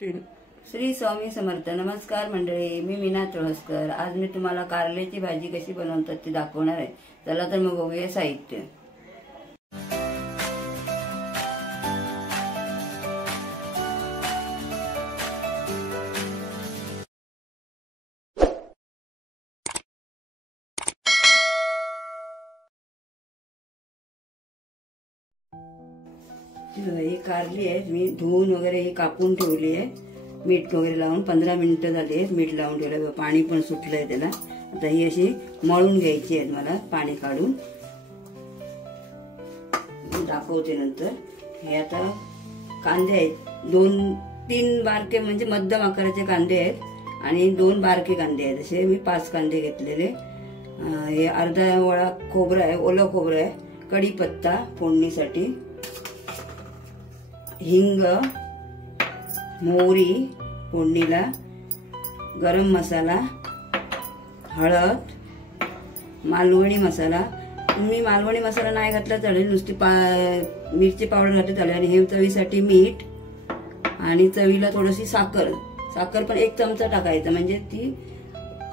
श्री स्वामी समर्थ. नमस्कार मंडळी, मी मीना तुळसकर. आज मी तुम्हाला कारल्याची भाजी कशी बनवतात ती दाखवणार आहे. चला तर मग बघूया साहित्य. ही कारली आहे, मी धुवून वगैरे ही कापून ठेवली आहे. मीठ वगैरे लावून 15 मिनिटं झाली. मीठ लावून ठेवलं, पाणी पण सुटलंय त्याला. आता ही अशी मळून घ्यायची आहे मला, पाणी काढून दाखवते नंतर. हे आता कांदे आहेत, 2-3 बारके म्हणजे मध्यम आकाराचे कांदे आहेत आणि 2 बारके कांदे आहेत. असे मी 5 कांदे घेतलेले. हे अर्धा वळा खोबरं आहे, ओलं खोबरं आहे. कढीपत्ता फोडणीसाठी, हिंग, मोहरी फोडणीला, गरम मसाला, हळद, मालवणी मसाला. तुम्ही मालवणी मसाला नाही घातला चालेल, नुसती मिरची पावडर घातली चालेल. आणि हे चवीसाठी मीठ आणि चवीला थोडीशी साखर. साखर पण 1 चमचा टाकायचा, म्हणजे ती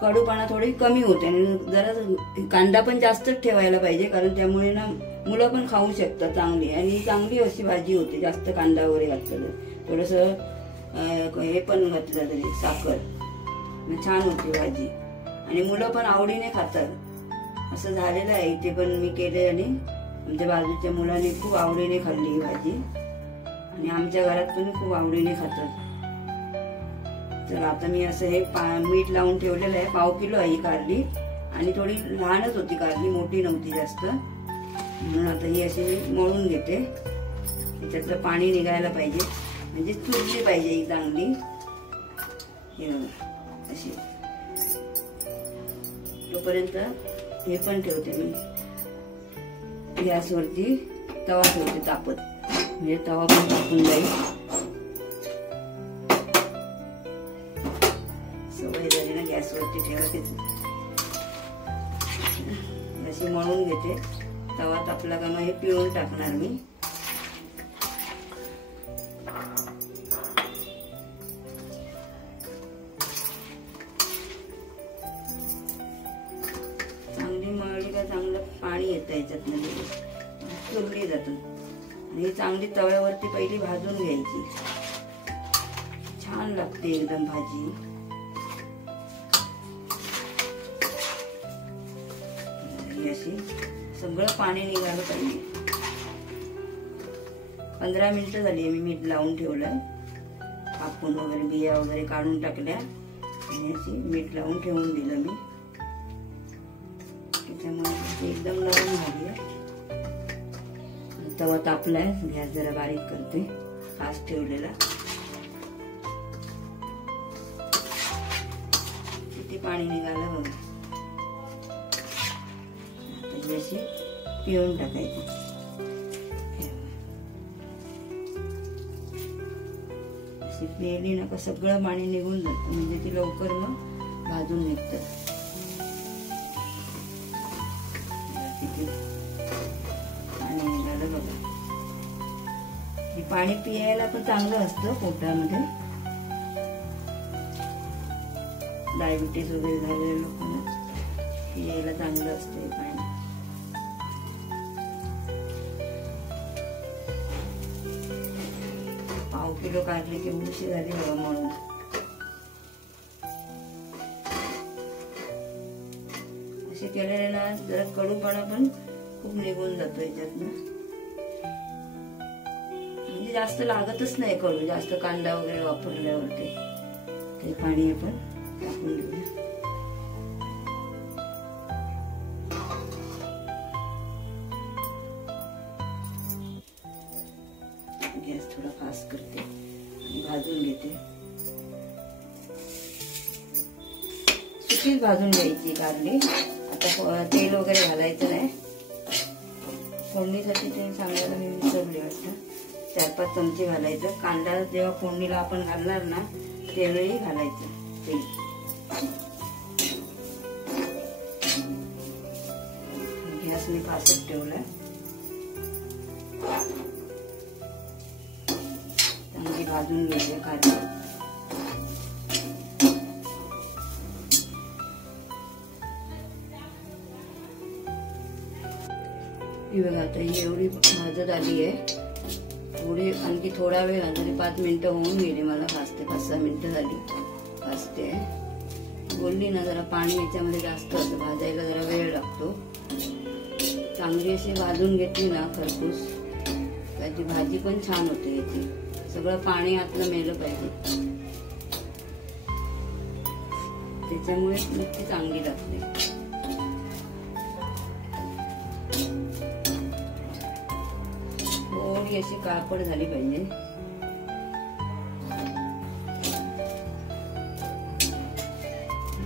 कडूपणा थोडी कमी होते. आणि जरा कांदा पण जास्तच ठेवायला पाहिजे, कारण त्यामुळे ना मुलं पण खाऊ शकतात चांगली. आणि चांगली अशी भाजी होते जास्त कांदा वगैरे घातलं. थोडस हे पण घातलं तरी साखर, छान होती भाजी. आणि मुलं पण आवडीने खातात. असं झालेलं आहे इथे पण मी केले आणि आमच्या बाजूच्या मुलांनी खूप आवडीने खाल्ली ही भाजी. आणि आमच्या घरात पण खूप आवडीने खातात. तर आता मी असं हे मीठ लावून ठेवलेलं आहे. 1/2 किलो आहे ही कारली. आणि थोडी लहानच होती कारली, मोठी नव्हती जास्त. म्हणून आता ही अशी मळून घेते. त्याच्यातलं पाणी निघायला पाहिजे, म्हणजे चुरली पाहिजे ही चांगली. अशी तोपर्यंत हे पण ठेवते मी गॅसवरती. तवा ठेवते तापत, म्हणजे तवा पण तापून जाईल. सवय झाली ना गॅसवरती ठेवायची. अशी मळून घेते. तवा तापला का मग हे पिळून टाकणार मी. चांगली मळली का चांगलं पाणी येतं याच्यात, चुरली जातं. आणि चांगली तव्यावरती पहिली भाजून घ्यायची. छान लागते एकदम भाजी. अशी सगळं पाणी निघालं पाहिजे. 15 मिनिटं झाली. मी मीठ लावून ठेवलं, कापून वगैरे बिया वगैरे काढून टाकल्या आणि अशी मीठ लावून ठेवून दिलं मी. त्याच्यामुळे एकदम नरम झाली आहे. तवा तापलाय, गॅस जरा बारीक करते. फास्ट ठेवलेला. किती पाणी निघालं बघा. अशी पिळून टाकायची. अशी पिळली ना का सगळं पाणी निघून जातं, म्हणजे ती लवकर मग भाजून निघतं. किती पाणी निघालं बघा. हे पाणी पियायला पण चांगलं असतं पोटामध्ये. डायबिटीस वगैरे झालेल्या लोकांना पियायला चांगलं असतं हे पाणी. किलो काढले की उशी झाली बघा म्हणून. असे केलेले ना जरा कडूपणा पण खूप निघून जातो याच्यातनं. म्हणजे जास्त लागतच नाही कडू, जास्त कांदा वगैरे वापरल्यावरती. ते पाणी आपण टाकून घेऊया. गॅस थोडा फास्ट करते आणि भाजून घेते. सुकीच भाजून घ्यायची कारली. आता तेल वगैरे घालायचं नाही. फोडणीसाठी ते सांगायला मी विसरले वाटतं. 4-5 चमचे घालायचं. कांदा जेव्हा फोडणीला आपण घालणार ना त्यावेळी घालायचं तेल. गॅस मी फास्ट ठेवला. भाजून घ्यायचे कारले. ही बघा आता ही एवढी भाजत आली आहे. थोडी आणखी थोडा वेळ तरी 5 मिनिटं होऊन गेली मला. 5-6 मिनिटं झाली भाजते. बोलली ना जरा पाणी याच्यामध्ये जास्त असतं, भाजायला जरा वेळ लागतो. चांगली अशी भाजून घेतली ना खरपूस, त्याची भाजी पण छान होते. याची सगळं पाणी आतलं मेलं पाहिजे, त्याच्यामुळे ती चांगली लागते. थोडी अशी काळपट झाली पाहिजे.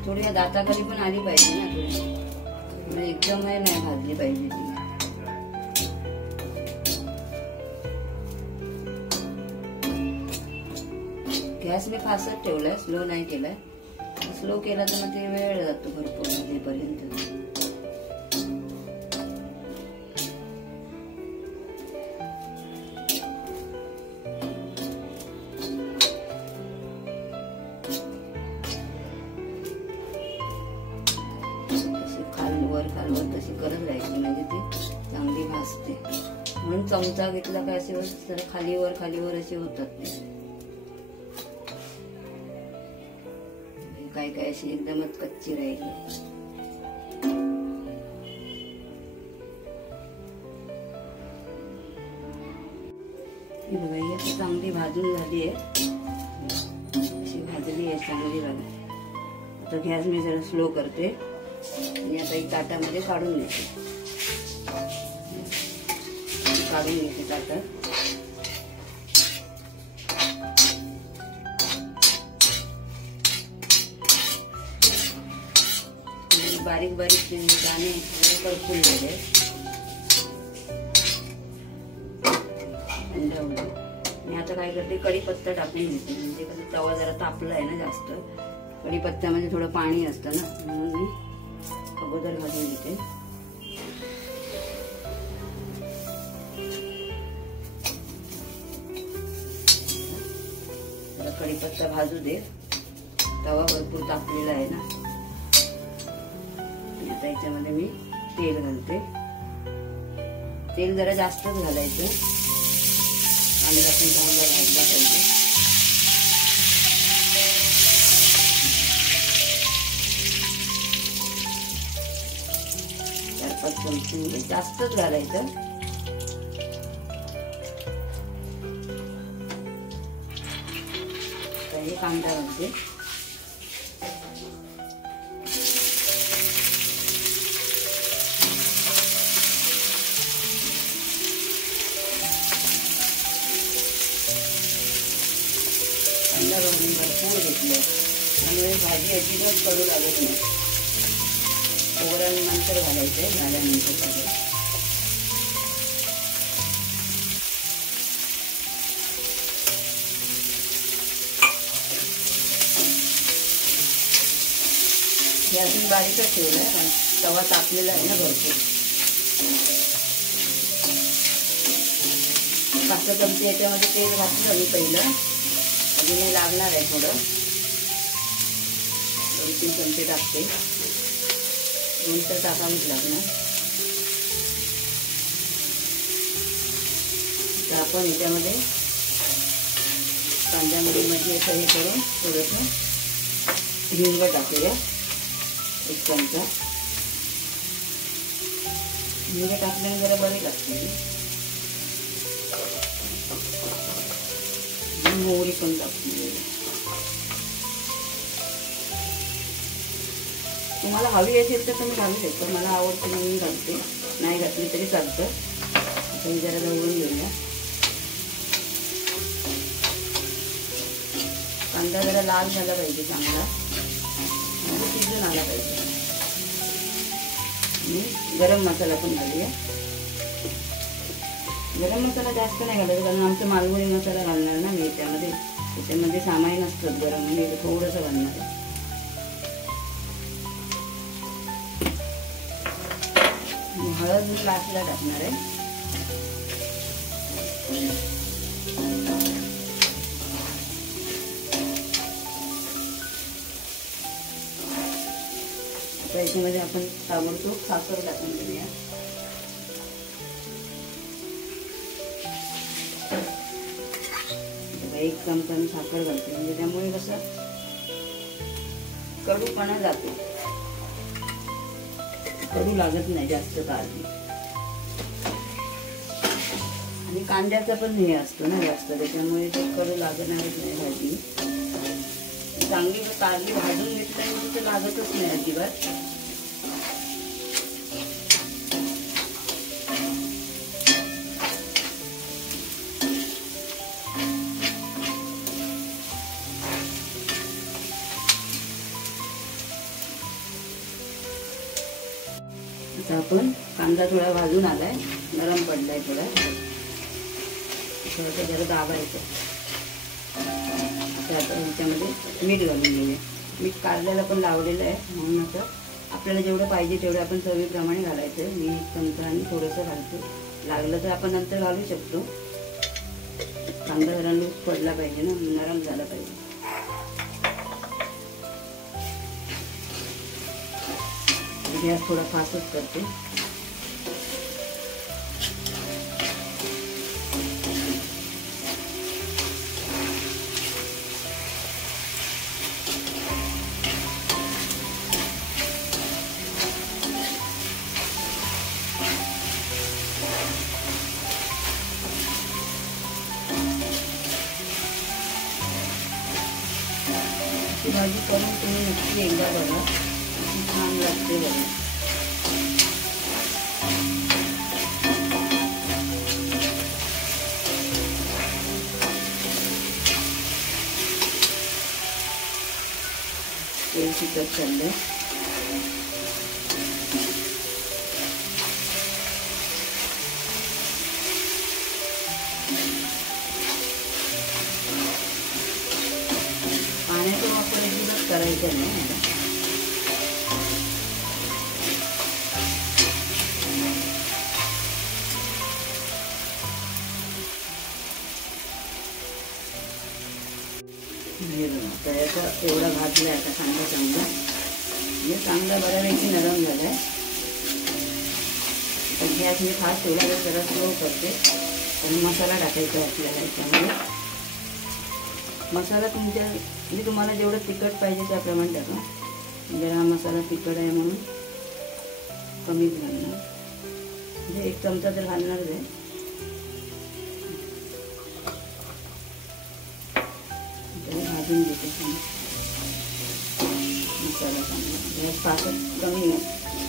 थोडी दाताखाली पण आली पाहिजे ना, थोडी एकदम नाही भाजली पाहिजे ती. गॅस मी फास्टच ठेवलाय, स्लो नाही केलाय. स्लो केला तर मग ते वेळ जातो भरपूर होईपर्यंत. खालवर तशी करत राहायची म्हणजे ती चांगली भाजते. म्हणून चमचा घेतला काय असे खालीवर असे होतात ते. काय अशी एकदमच कच्ची राहिली. ही बघा ही आता चांगली भाजून झाली आहे. अशी भाजली आहे चांगली झाली. आता गॅस मी जरा स्लो करते आणि आता एक ताटामध्ये काढून घेते. ताटात. बारीक दाणे परतून झाले. मी आता काय करते, कढीपत्ता टाकून घेते. म्हणजे कसं तवा जरा तापला आहे ना जास्त. कढीपत्त्यामध्ये थोडं पाणी असतं ना, म्हणून मी अगोदर घालून घेते. कढीपत्ता भाजू दे. तवा भरपूर तापलेला आहे ना. आता याच्यामध्ये मी तेल घालते. तेल जरा जास्तच घालायचं. कांदा पण चांगला भाजला पाहिजे. 4-5 चमचे म्हणजे जास्तच घालायचं. हे कांदा घालते. कांदा घालून भरपूर घेतलं त्यामुळे भाजी अजिबात कडू लागत नाही. ओवरण नंतर घालायचं. झाल्यानंतर अजून बारीकच ठेवलाय पण तवा तापलेला आहे ना भरपूर. 5 चमचे याच्यामध्ये तेल घातलं मी पहिलं. अजून लागणार आहे थोडं. 2-3 चमचे टाकते. नंतर टाकावीच लागणार. तर आपण याच्यामध्ये कांदा मध्ये असं हे करून थोडंसं हिंग टाकूया. 1 चमचा हिंग टाकल्याने जरा बरी लागते. मोहरी पण टाकते. तुम्हाला हवी असेल तर तुम्ही घालू शकता. मला आवडते म्हणून घालते. नाही घातली तरी चालतं. आता जरा ढवळून घेऊया. कांदा जरा लाल झाला पाहिजे चांगला. शिजून आला पाहिजे. गरम मसाला पण घालूया. गरम मसाला जास्त नाही घालायचा कारण आमचं मालवणी मसाला घालणार ना मी त्याच्यामध्ये. त्याच्यामध्ये सामाईन असतात गरम म्हणजे थोडंसं घालणार आहे. हळद मी लास्टला टाकणार आहे. आता याच्यामध्ये आपण ताबडतोब साखर टाकून देऊया. एक चमचा मी साखर घालते, म्हणजे त्यामुळे कसं कडूपणा जातो, कडू लागत नाही जास्त कारली. आणि कांद्याचा पण हे असतो ना जास्त, त्याच्यामुळे ते कडू लागणारच नाही भाजी. चांगली कारली भाजून घेतल्यानंतर ते लागतच नाही अजिबात. आता आपण कांदा थोडा भाजून आलाय, नरम पडलाय थोडा, थोडंसं जरा दाबायचं. आता आपण ह्याच्यामध्ये मीठ घालून घेऊया. मीठ कारल्याला पण लावलेलं आहे, म्हणून आता आपल्याला जेवढं पाहिजे तेवढं आपण चवीप्रमाणे घालायचं. मी एक चमचा आणि थोडंसं घालतो, लागलं तर आपण नंतर घालू शकतो. कांदा जरा लूज पडला पाहिजे ना, नरम झाला पाहिजे. गॅस थोडा फास्टच करते. ही भाजी करून तुम्ही नक्की एकदा बघा, छान लागते बघा. तेल चिकट चाललंय. पाण्याचा वापर अजिबात करायचा नाही. हे बघा, तर याचा एवढा भाजला आता कांदा चांगला, म्हणजे चांगला बऱ्यापैकी नरम झालाय. तर गॅस मी फास्ट थोडा वेळ जरा स्लो करते, आणि मसाला टाकायचा आपल्याला. याच्यामध्ये मसाला तुमच्या म्हणजे तुम्हाला जेवढं तिखट पाहिजे त्याप्रमाणे टाका. जरा हा मसाला तिखट आहे म्हणून कमीच घालणार, म्हणजे एक चमचा तर घालणारच आहे. भाजून घेते मसाला चांगला. गॅस फास्ट कमी नाही,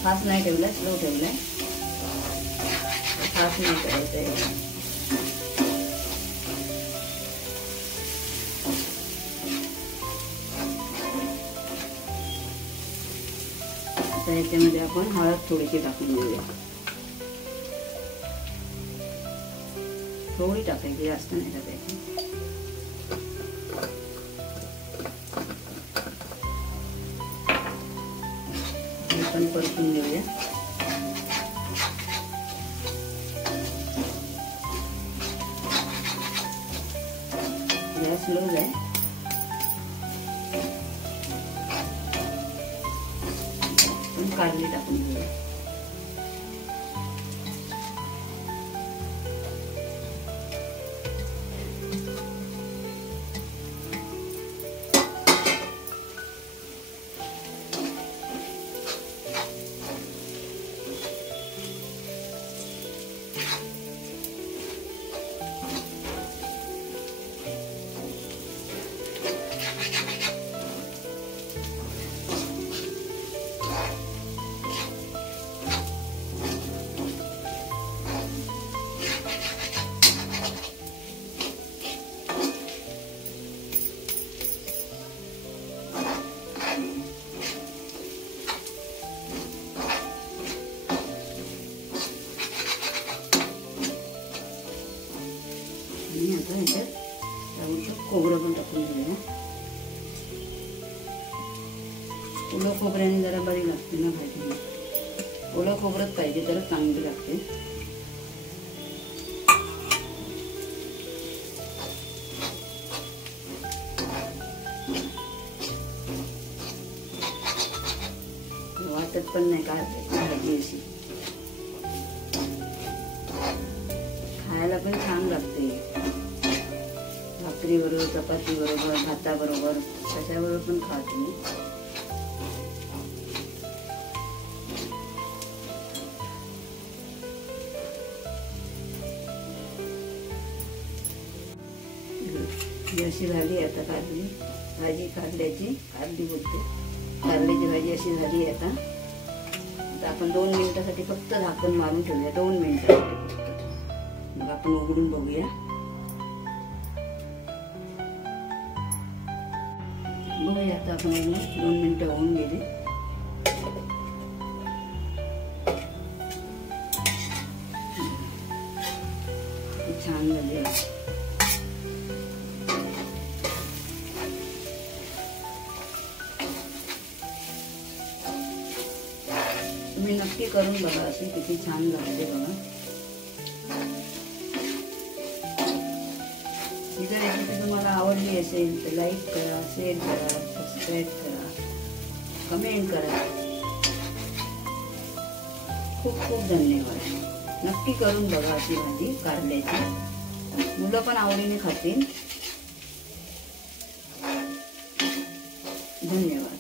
फास्ट नाही ठेवलाय, स्लो ठेवलाय. फास्ट नाही करायचं आहे. आता याच्यामध्ये आपण हळद थोडीशी टाकून घेऊया. थोडी टाकायची, जास्त नाही टाकायची. आपण परतून घेऊया. गॅस लो आहे. कारली टाकून घेऊया. आणि आता ह्याच्यात खोबरं पण टाकून घेऊया. ओलं खोबऱ्याने जरा बरी लागते ना भाजी. ओलं खोबरंच पाहिजे, जरा चांगली लागते. वाटत पण नाही काय भाजी अशी खायला पण छान लागते. भाकरी भाकरीबरोबर, चपातीबरोबर, भाताबरोबर कशाबरोबर पण खा तुम्ही. ही अशी झाली आता कारली भाजी, कारल्याची कारली बोलते, कारल्याची भाजी अशी झाली आता. आता आपण 2 मिनिटासाठी फक्त झाकण मारून ठेवूया, 2 मिनिटासाठी फक्त. मग आपण उघडून बघूया. बघूया आता आपण 2 मिनिटं होऊन गेले. छान झाली. तुम्ही नक्की करून बघा, असे किती छान झाले बघा. ही जर रेसिपी तुम्हाला आवडली असेल तर लाईक करा, शेअर करा, सबस्क्राईब करा, कमेंट करा. खूप खूप धन्यवाद. नक्की करून बघा अशी भाजी कारल्याची. मुलं पण आवडीने खातील. धन्यवाद.